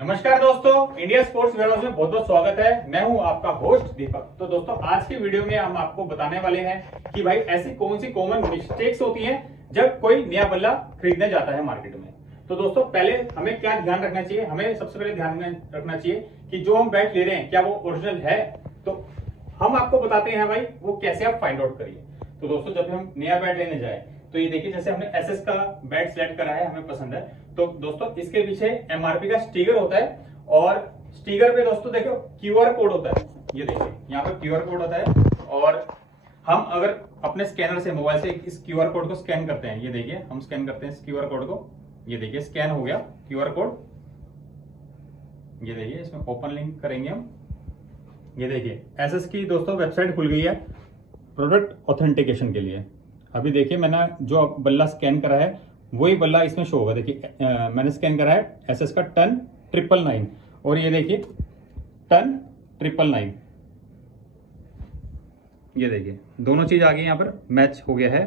नमस्कार दोस्तों, India sports warehouse में बहुत बहुत स्वागत है। मैं हूं आपका होस्ट दीपक। तो दोस्तों आज की वीडियो में हम आपको बताने वाले हैं कि भाई ऐसी कौन सी कॉमन मिस्टेक्स होती हैं जब कोई नया बल्ला खरीदने जाता है मार्केट में। तो दोस्तों पहले हमें क्या ध्यान रखना चाहिए, हमें सबसे पहले ध्यान रखना चाहिए कि जो हम बैट ले रहे हैं क्या वो ओरिजिनल है। तो हम आपको बताते हैं भाई वो कैसे आप फाइंड आउट करिए। तो दोस्तों जब हम नया बैट लेने जाए तो ये देखिए, जैसे हमने एसएस का बैट सेलेक्ट करा है, हमें पसंद है। तो दोस्तों इसके पीछे एमआरपी का स्टिकर होता है और स्टिकर पे दोस्तों देखो क्यूआर कोड होता है। ये देखिए यहाँ पर क्यूआर कोड होता है और हम अगर अपने स्कैनर से मोबाइल से इस क्यूआर कोड को स्कैन करते हैं, ये देखिए हम स्कैन करते हैं इस क्यूआर कोड को। ये देखिए स्कैन हो गया क्यूआर कोड। ये देखिए इसमें ओपन लिंक करेंगे हम। ये देखिए एसएस की दोस्तों वेबसाइट खुल गई है प्रोडक्ट ऑथेंटिकेशन के लिए। अभी देखिए मैंने जो बल्ला स्कैन करा है वही बल्ला इसमें शो होगा। देखिए मैंने स्कैन करा है एसएस का टन 999 और ये देखिए टन 999। ये देखिए दोनों चीज आ गई, यहाँ पर मैच हो गया है।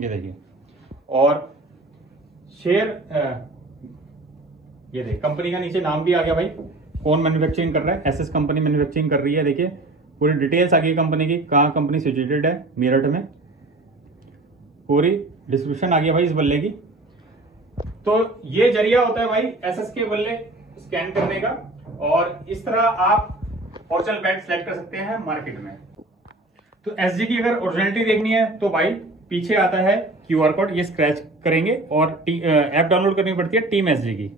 ये देखिए और शेयर ये देखिए कंपनी का नीचे नाम भी आ गया भाई, कौन मैन्युफैक्चरिंग कर रहा है। एसएस कंपनी मैन्युफैक्चरिंग कर रही है। देखिए पूरी डिटेल्स आ गई कंपनी की, कहाँ कंपनी सिचुएटेड है, मेरठ में। पूरी डिस्क्रिप्शन आ गया भाई इस बल्ले की। तो ये जरिया होता है भाई एसएस के बल्ले स्कैन करने का और इस तरह आप ओरिजिनल बैट सेलेक्ट कर सकते हैं मार्केट में। तो एसजी की अगर ओरिजिनलिटी देखनी है तो भाई पीछे आता है क्यूआर कोड, ये स्क्रैच करेंगे और ऐप डाउनलोड करनी पड़ती है टीम एसजी की।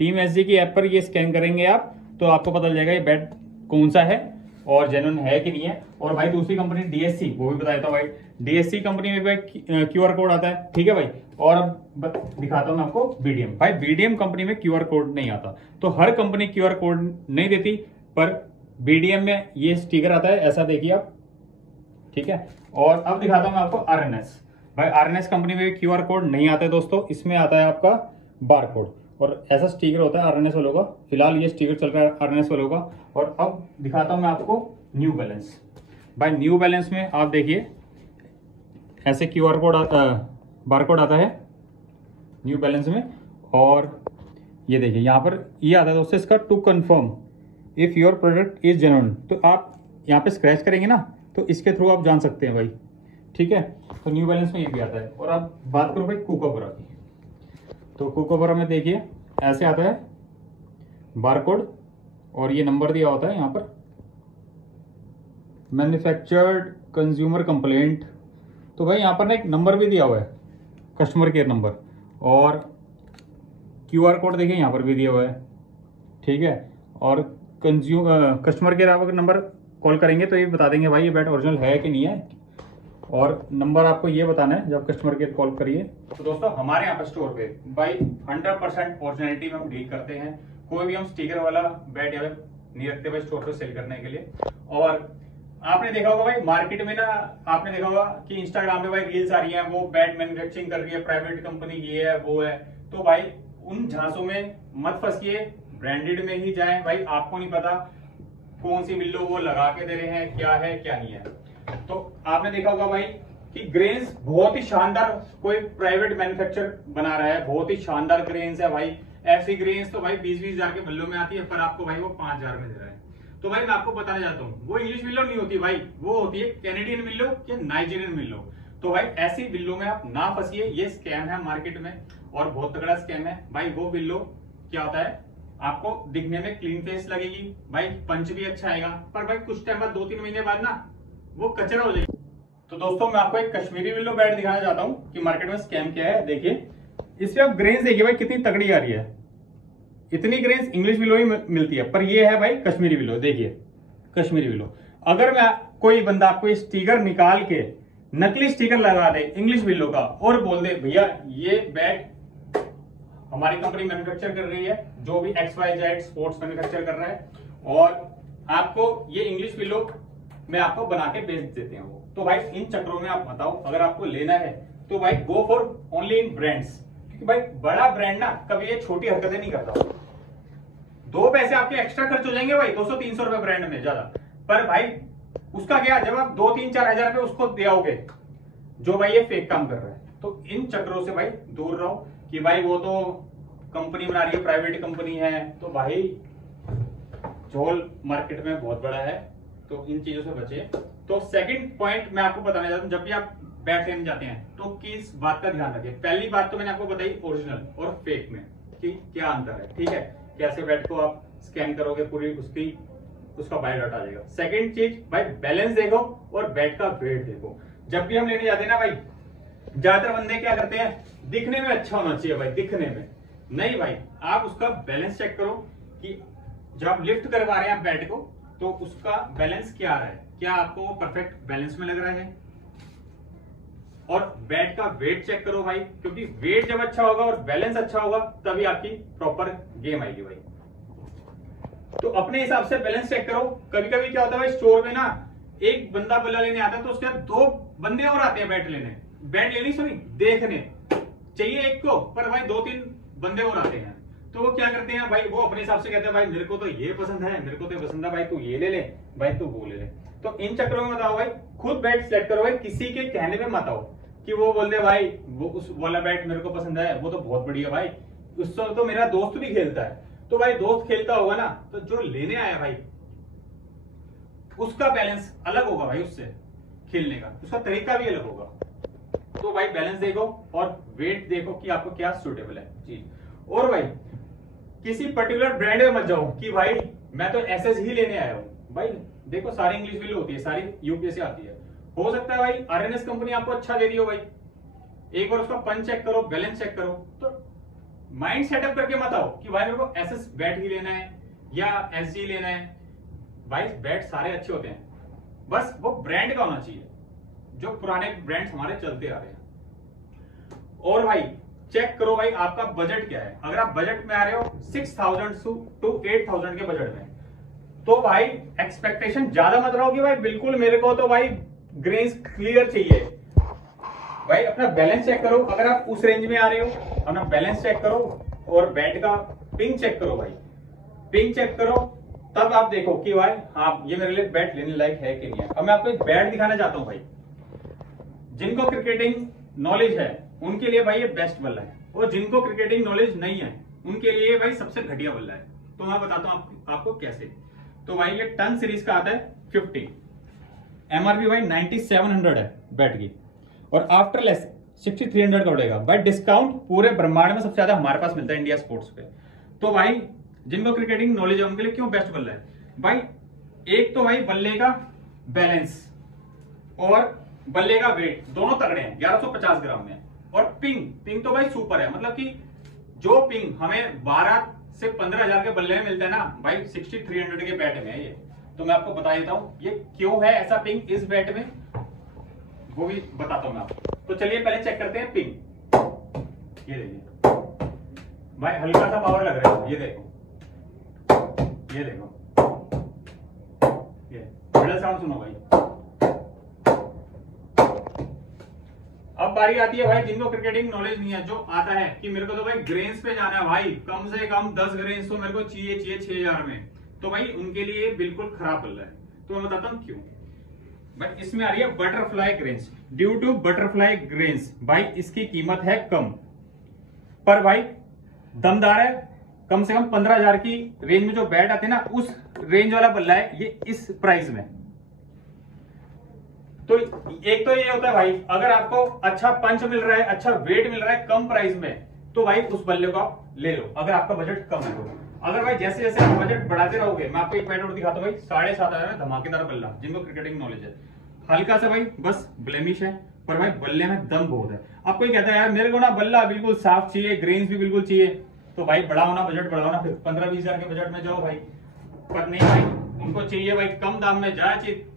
टीम एसजी की ऐप पर ये स्कैन करेंगे आप तो आपको पता चल जाएगा ये बैट कौन सा है और जेन्युइन है कि नहीं है। और भाई दूसरी कंपनी डीएससी, वो भी बता देता हूँ भाई। डीएससी कंपनी में भाई क्यूआर कोड आता है, ठीक है भाई। और अब दिखाता हूँ मैं आपको बीडीएम। भाई बीडीएम कंपनी में क्यूआर कोड नहीं आता, तो हर कंपनी क्यूआर कोड नहीं देती, पर बीडीएम में ये स्टिकर आता है, ऐसा देखिए आप, ठीक है। और अब दिखाता हूँ मैं आपको आरएनएस। भाई आरएनएस कंपनी में क्यूआर कोड नहीं आता है दोस्तों, इसमें आता है आपका बार कोड और ऐसा स्टिकर होता है आरएनएस वालों का। फिलहाल ये स्टिकर चल रहा है आरएनएस वालों का। और अब दिखाता हूं मैं आपको न्यू बैलेंस। भाई न्यू बैलेंस में आप देखिए ऐसे क्यूआर कोड आता है, बार कोड आता है न्यू बैलेंस में। और ये देखिए यहाँ पर ये आता है दोस्तों इसका to confirm if your product is genuine. तो आप यहाँ पे स्क्रैच करेंगे ना तो इसके थ्रू आप जान सकते हैं भाई, ठीक है। तो न्यू बैलेंस में ये भी आता है। और अब बात करो भाई कोकोबरा की, तो कोकोबरा में देखिए ऐसे आता है बारकोड और ये नंबर दिया होता है यहाँ पर, मैन्युफैक्चर्ड कंज्यूमर कंप्लेंट। तो भाई यहाँ पर ना एक नंबर भी दिया हुआ है, कस्टमर केयर नंबर। और क्यूआर कोड देखिए यहाँ पर भी दिया हुआ है, ठीक है। और कस्टमर केयर आप नंबर कॉल करेंगे तो ये बता देंगे भाई ये बैट ओरिजिनल है कि नहीं है। और नंबर आपको ये बताना है जब कस्टमर केयर कॉल करिए। तो दोस्तों हमारे यहाँ पर स्टोर पे भाई 100% ओरिजिनलिटी में हम डील करते हैं। कोई भी हम स्टिकर वाला बैट या नहीं रखते भाई स्टोर पे सेल करने के लिए। और आपने देखा होगा भाई मार्केट में ना, आपने देखा होगा कि इंस्टाग्राम पे भाई रील्स आ रही है, वो बैट मैन्युफैक्चरिंग कर रही है प्राइवेट कंपनी, ये है वो है। तो भाई उन झांसों में मत फंसिए, ब्रांडेड में ही जाएं। भाई आपको नहीं पता कौन सी मिल्लो वो लगा के दे रहे हैं, क्या है क्या नहीं है। तो आपने देखा होगा भाई कि ग्रेन्स बहुत ही शानदार कोई प्राइवेट मैन्युफैक्चर बना रहा है, बहुत ही शानदार ग्रेन्स है भाई। ऐसी ग्रेन्स तो भाई 20-20 हजार के बल्लों में आती है, पर आपको भाई वो 5,000 में दे रहा है। तो भाई मैं आपको बताना चाहता हूँ वो इंग्लिश मिल्लो नहीं होती भाई, वो होती है कैनेडियन मिल्लो या नाइजीरियन मिल्लो। तो भाई ऐसी बिल्लों में आप ना फंसिए, ये स्कैम है मार्केट में और बहुत तगड़ा स्कैम है भाई। वो बिल्लो क्या होता है, आपको दिखने में क्लीन फेस लगेगी भाई, पंच भी अच्छा आएगा, पर भाई कुछ टाइम बाद 2-3 महीने बाद ना वो कचरा हो जाएगी। तो दोस्तों मैं आपको एक कश्मीरी विल्लो बैट दिखाना चाहता हूँ कि मार्केट में स्कैम क्या है। देखिए इसमें आप ग्रेन्स देखिए भाई कितनी तगड़ी आ रही है। इतनी ग्रेन्स इंग्लिश विल्लो ही मिलती है, पर ये है भाई कश्मीरी विल्लो। देखिए कश्मीरी विल्लो, अगर मैं कोई बंदा आपको ये स्टिकर निकाल के नकली स्टिकर लगा दे इंग्लिश विल्लो का और बोल दे भैया ये बैट हमारी कंपनी मैन्युफैक्चर कर रही है, जो भी XYZ स्पोर्ट्स मैन्युफैक्चर कर रहा है, और आपको ये इंग्लिश विल्लो में आपको बना के बेच देते हैं वो। तो भाई इन चक्रों में आप बताओ, अगर आपको लेना है तो भाई go for only in brands, क्योंकि भाई बड़ा ब्रांड ना कभी ये छोटी हरकतें नहीं करता। 2 पैसे आपके एक्स्ट्रा खर्च हो जाएंगे भाई, 200-300 रुपए ब्रांड में ज्यादा, पर भाई उसका क्या जब आप 2-3-4 हजार रुपए उसको दियाओगे जो भाई ये फेक काम कर रहा है। तो इन चक्रों से भाई दूर रहो कि भाई वो तो कंपनी बना रही है, प्राइवेट कंपनी है, तो भाई झोल मार्केट में बहुत बड़ा है, तो इन चीजों से बचे। तो सेकंड पॉइंट मैं आपको बताने जाता हूँ, जब भी आप बैट लेने जाते हैं तो किस बात का ध्यान रखें। पहली बात तो मैंने आपको बताई ओरिजिनल और फेक में कि क्या अंतर है, ठीक है, कैसे बैट को आप स्कैन करोगे पूरी उसका बायोडाटा आ जाएगा। सेकंड चीज भाई बैलेंस देखो और बैट का वेट देखो। जब भी हम लेने जाते हैं ना भाई, ज्यादातर बंदे क्या करते हैं, दिखने में अच्छा होना चाहिए भाई, दिखने में नहीं भाई, आप उसका बैलेंस चेक करो कि जब आप लिफ्ट करवा रहे हैं आप बैट को तो उसका बैलेंस क्या आ रहा है, क्या आपको परफेक्ट बैलेंस में लग रहा है। और बैट का वेट चेक करो भाई, क्योंकि वेट जब अच्छा होगा और बैलेंस अच्छा होगा तभी आपकी प्रॉपर गेम आएगी भाई। तो अपने हिसाब से बैलेंस चेक करो। कभी कभी क्या होता है भाई, स्टोर में ना एक बंदा बल्ला लेने आता है तो उसके बाद 2 बंदे और आते हैं बैट लेने सॉरी देखने चाहिए एक को, पर भाई 2-3 बंदे और आते हैं। तो वो क्या करते हैं भाई, वो अपने हिसाब से कहते हैं भाई मेरे को तो ये पसंद है, मेरे को तो पसंद है भाई, तू ये ले ले भाई, तू वो ले ले। तो इन चक्करों में बताओ भाई, खुद बैट सेलेक्ट करो भाई, किसी के कहने पे मत आओ कि वो बोल दे भाई वो उस वाला बैट मेरे को पसंद है, वो तो बहुत बढ़िया भाई, उससे तो मेरा दोस्त भी खेलता है। तो भाई दोस्त खेलता होगा ना, तो जो लेने आया भाई उसका बैलेंस अलग होगा भाई, उससे खेलने का उसका तरीका भी अलग होगा। तो भाई बैलेंस देखो और वेट देखो कि आपको क्या सूटेबल है चीज। और भाई किसी पर्टिकुलर ब्रांड में मत जाओ कि भाई मैं तो एसएस ही लेने आया हूं। भाई देखो सारी इंग्लिश वैल्यू होती है, सारी यूपीएससी आती है, हो सकता है भाई आरएनएस कंपनी आपको अच्छा दे रही हो भाई, एक बार उसका पंच चेक करो, बैलेंस चेक करो। तो माइंड सेटअप करके मत आओ कि भाई मेरे को एसएस बैट ही लेना है या एसजी लेना है। भाई बैट सारे अच्छे होते हैं, बस वो ब्रांड का होना चाहिए, जो पुराने ब्रांड्स हमारे चलते आ रहे हैं। और भाई चेक करो भाई आपका बजट क्या है। अगर आप बजट में आ रहे हो 6000 to 8000 के बजट में, तो भाई एक्सपेक्टेशन ज्यादा मत रहो कि भाई बिल्कुल मेरे को तो भाई ग्रेन्स क्लियर चाहिए। भाई अपना बैलेंस चेक करो, अगर आप उस रेंज में आ रहे हो अपना बैलेंस चेक करो और बैट का पिंग चेक करो भाई, पिंग चेक करो, तब आप देखो कि भाई हाँ ये मेरे लिए बैट लेने लायक है कि नहीं है। अब मैं आपको एक बैट दिखाना चाहता हूं भाई, जिनको क्रिकेटिंग नॉलेज है उनके लिए भाई ये बेस्ट बल्ला है, और जिनको क्रिकेटिंग नॉलेज नहीं है उनके लिए भाई सबसे घटिया बल्ला है। तो मैं बताता हूं आपको कैसे। तो भाई ये टन सीरीज का आता है 50, एमआरपी भाई 9700 है बैट की, और आफ्टर लेस 6300 का उड़ेगा भाई। डिस्काउंट पूरे ब्रह्मांड में सबसे ज्यादा हमारे पास मिलता है इंडिया स्पोर्ट्स पे। तो भाई जिनको क्रिकेटिंग नॉलेज है उनके लिए क्यों बेस्ट बल्ला है भाई, एक तो भाई बल्ले का बैलेंस और बल्ले का वेट दोनों तगड़े हैं, 1150 ग्राम में। और पिंग तो भाई सुपर है, मतलब कि जो पिंग हमें 12 से 15,000 के बल्ले में मिलता है ना भाई, 6300 के बैट में है ये। तो मैं आपको बता देता हूं ये क्यों है ऐसा पिंग इस बैट में, वो भी बताता हूं मैं आपको। तो चलिए पहले चेक करते हैं पिंग। ये देखिए भाई हल्का सा पावर लग रहा है, ये देखो, ये देखो, ये मिडल साउंड सुनो भाई। अब बारी आती है भाई जिनको क्रिकेटिंग नॉलेज नहीं है, जो आता है कि मेरे को तो भाई ग्रेन्स पे जाना है भाई, कम से कम 10 ग्रेन्स तो मेरे को चाहिए 6000 में, तो भाई उनके लिए बिल्कुल खराब बल्ला है। तो मैं बताता हूं क्यों भाई। इसमें आ रही है butterfly grains, due to butterfly grains भाई इसकी कीमत है कम, पर भाई दमदार है। कम से कम 15,000 की रेंज में जो बैट आते हैं ना, उस रेंज वाला बल्ला है ये इस प्राइस में। तो एक तो ये होता है भाई, अगर आपको अच्छा पंच मिल रहा है, अच्छा वेट मिल रहा है कम प्राइस में, तो भाई उस बल्ले को आप ले लो, अगर आपका बजट कम है तो। अगर भाई जैसे जैसे आप बजट बढ़ाते रहोगे, मैं आपको एक बैट और दिखाता हूं भाई, 7,500 में धमाकेदार बल्ला, जिनको क्रिकेटिंग नॉलेज है। हल्का सा भाई बस ब्लेमिश है, पर भाई बल्ले में दम बहुत है। आपको ये कहता है यार मेरे को ना बल्ला बिल्कुल साफ चाहिए, ग्रेन्स भी बिल्कुल चाहिए, तो भाई बढ़ाओ ना बजट, बढ़ाओ ना, फिर 15-20 हजार के बजट में जाओ भाई। पर नहीं भाई, उनको चाहिए भाई कम दाम में जाए चीज,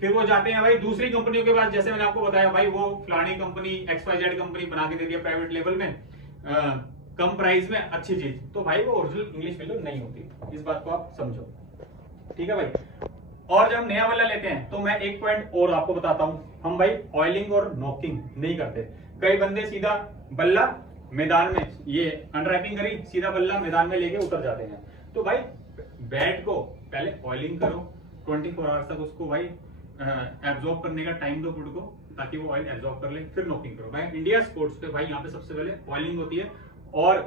फिर वो जाते हैं भाई दूसरी कंपनियों के पास। जैसे मैंने आपको बताया भाई, वो फलानी कंपनी XYZ कंपनी बना के दे रही है प्राइवेट लेवल में कम प्राइस में अच्छी चीज, तो भाई वो ओरिजिनल इंग्लिश वैल्यू नहीं होती, इस बात को आप समझो, ठीक है भाई। और जब नया बल्ला लेते हैं तो मैं एक पॉइंट और आपको बताता हूं, हम भाई ऑयलिंग और नॉकिंग नहीं करते। कई बंदे सीधा बल्ला मैदान में, ये अनरैपिंग करी, सीधा बल्ला मैदान में लेके उतर जाते हैं। तो भाई बैट को पहले ऑयलिंग करो, 24 आवर्स तक उसको भाई एब्जॉर्ब करने का टाइम दो फुड को, ताकि वो ऑयल एब्जॉर्ब कर ले, फिर नॉकिंग करो। भाई इंडिया स्पोर्ट्स पे भाई यहाँ पे सबसे पहले ऑयलिंग होती है, और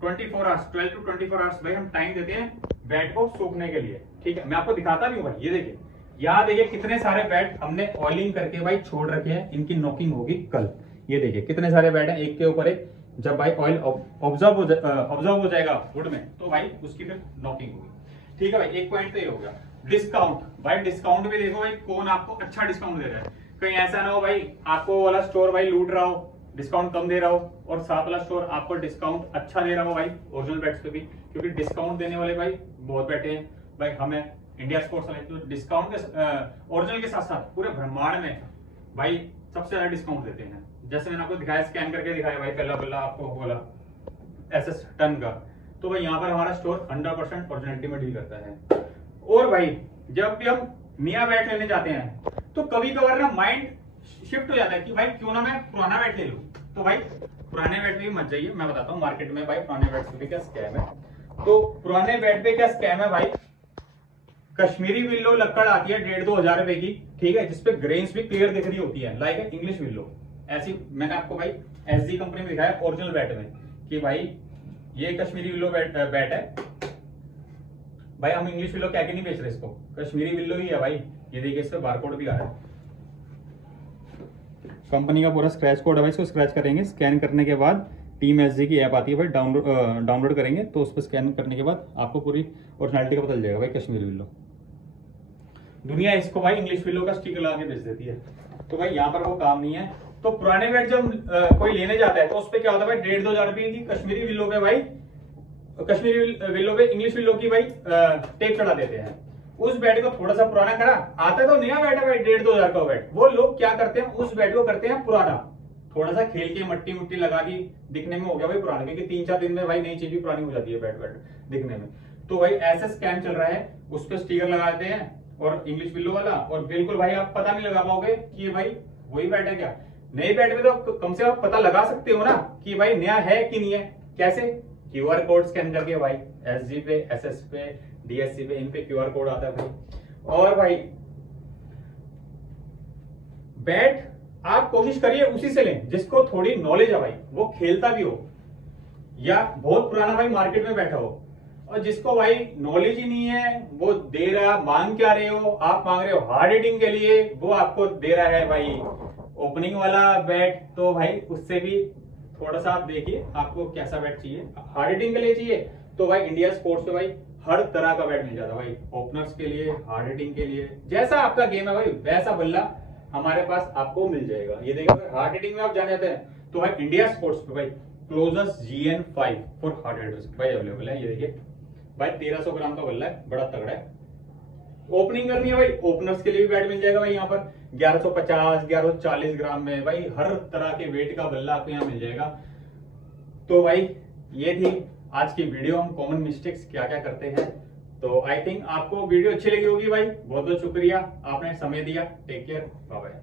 24 आवर्स 12 to 24 आवर्स भाई हम टाइम देते हैं बैट को सूखने के लिए। ठीक है, मैं आपको दिखाता भी हूँ भाई। ये देखिए, यहाँ देखिए कितने सारे बैट हमने ऑयलिंग करके भाई छोड़ रखे हैं, इनकी नॉकिंग होगी कल। ये देखिए कितने सारे बैट हैं, एक के ऊपर एक। जब भाई ऑयल ऑब्जर्व हो जाएगा वुड में, तो भाई उसकी फिर नॉकिंग होगी। ठीक है भाई, एक पॉइंट तो ये हो गया। डिस्काउंट, भाई डिस्काउंट भी देखो भाई कौन आपको अच्छा डिस्काउंट दे रहा है। कहीं ऐसा ना हो भाई आपको वाला स्टोर भाई लूट रहा हो, डिस्काउंट कम दे रहा हो, और साथ वाला स्टोर आपको डिस्काउंट अच्छा दे रहा हो भाई ओरिजिनल बैट्स पे भी। क्योंकि डिस्काउंट देने वाले भाई बहुत बैठे हैं भाई, हमें इंडिया स्पोर्ट्स वाले तो डिस्काउंट के ओरिजिनल के साथ साथ पूरे ब्रह्मांड में भाई सबसे ज्यादा डिस्काउंट देते हैं। जैसे मैंने आपको दिखाया, स्कैन करके दिखाया भाई, पहला आपको बोला SS टन का, तो भाई यहाँ पर हमारा स्टोर 100% ओरिजिनलिटी में डील करता है। और भाई जब भी हम नया बैट लेने जाते हैं तो कभी कभार ना माइंड शिफ्ट हो जाता है कि भाई क्यों ना मैं पुराना बैट ले लूं। तो भाई पुराने बैट पे भी मत जाइए, मैं बताता हूँ मार्केट में भाई पुराने बैट पे क्या स्कैम है। तो पुराने बैट पे क्या स्कैम है भाई, कश्मीरी विल्लो लक्कड़ आती है 1,500-2 हजार रुपए की। ठीक है, जिसपे ग्रेन्स भी क्लियर दिख रही होती है, लाइक इंग्लिश विल्लो। ऐसी मैंने आपको भाई SG कंपनी में दिखाया ओरिजिनल बैट में कि भाई ये कश्मीरी विल्लो बैट है भाई। हम इंग्लिश विल्लो क्या नहीं बेच रहे इसको, कश्मीरी विल्लो ही है भाई। ये देखिए इस पे बारकोड भी आ रहा है, कंपनी का पूरा स्क्रैच कोड है भाई। इसको स्क्रैच करेंगे, स्कैन करने के बाद टीम SG की ऐप आती है भाई, डाउनलोड करेंगे तो उस पर स्कैन करने के बाद आपको पूरी ओरिजिनलिटी का पता चल जाएगा भाई। कश्मीरी विल्लो, दुनिया इसको भाई इंग्लिश विल्लो का स्टिकर लगा के बेच देती है, तो भाई यहाँ पर वो काम नहीं है। तो पुराने बैट जब कोई लेने जाता है तो उस पे क्या होता है भाई, 1,500-2 हजार रुपए की कश्मीरी विल्लो पे भाई, कश्मीरी विल्लो पे इंग्लिश विल्लो की भाई टेप चढ़ा देते हैं। उस बैट को थोड़ा सा पुराना करा, आता तो नया बैट है भाई 1,500-2 हजार का बैट, वो लोग क्या करते हैं उस बैट को करते हैं पुराना, थोड़ा सा खेल के मट्टी मुट्टी लगा दी, दिखने में हो गया भाई पुराना। क्योंकि 3-4 दिन में भाई नई चीज भी पुरानी हो जाती है बैट दिखने में। तो भाई ऐसा स्कैम चल रहा है, उस पर स्टिकर लगा देते हैं और इंग्लिश विल्लो वाला, और बिल्कुल भाई आप पता नहीं लगा पाओगे कि भाई वही बैट है क्या। नए बैट में तो कम से कम पता लगा सकते हो ना कि भाई नया है कि नहीं है। कैसे? QR कोड स्कैन करके भाई, SG पे, SS पे, DSC पे, इन पे QR कोड आता है भाई। और भाई बैट आप कोशिश करिए उसी से लें जिसको थोड़ी नॉलेज है भाई, वो खेलता भी हो या बहुत पुराना भाई मार्केट में बैठा हो। और जिसको भाई नॉलेज ही नहीं है, वो दे रहा, मांग क्या रहे हो आप, मांग रहे हो हार्ड हिटिंग के लिए, वो आपको दे रहा है भाई ओपनिंग वाला बैट। तो भाई उससे भी थोड़ा सा आप देखिए आपको कैसा बैट चाहिए। हार्ड हिटिंग के लिए चाहिए तो भाई इंडिया स्पोर्ट्स पे भाई हर तरह का बैट मिल जाता है भाई, ओपनर्स के लिए, हार्ड हिटिंग के लिए, जैसा आपका गेम है भाई वैसा बल्ला हमारे पास आपको मिल जाएगा। ये देखिए हार्ड हिटिंग में आप जाने जाते हैं तो भाई इंडिया स्पोर्ट्स पे भाई closures GN5 for hard hitters भाई अवेलेबल है। ये देखिए भाई 1300 ग्राम का बल्ला है, बड़ा तगड़ा है। ओपनिंग करनी है भाई, ओपनर्स के लिए भी बैट मिल जाएगा भाई यहाँ पर 1150 1140 ग्राम में भाई, हर तरह के वेट का बल्ला आपको यहाँ मिल जाएगा। तो भाई ये थी आज की वीडियो, हम कॉमन मिस्टेक्स क्या क्या करते हैं। तो आई थिंक आपको वीडियो अच्छी लगी होगी भाई। बहुत बहुत शुक्रिया, आपने समय दिया। Take care, bye bye.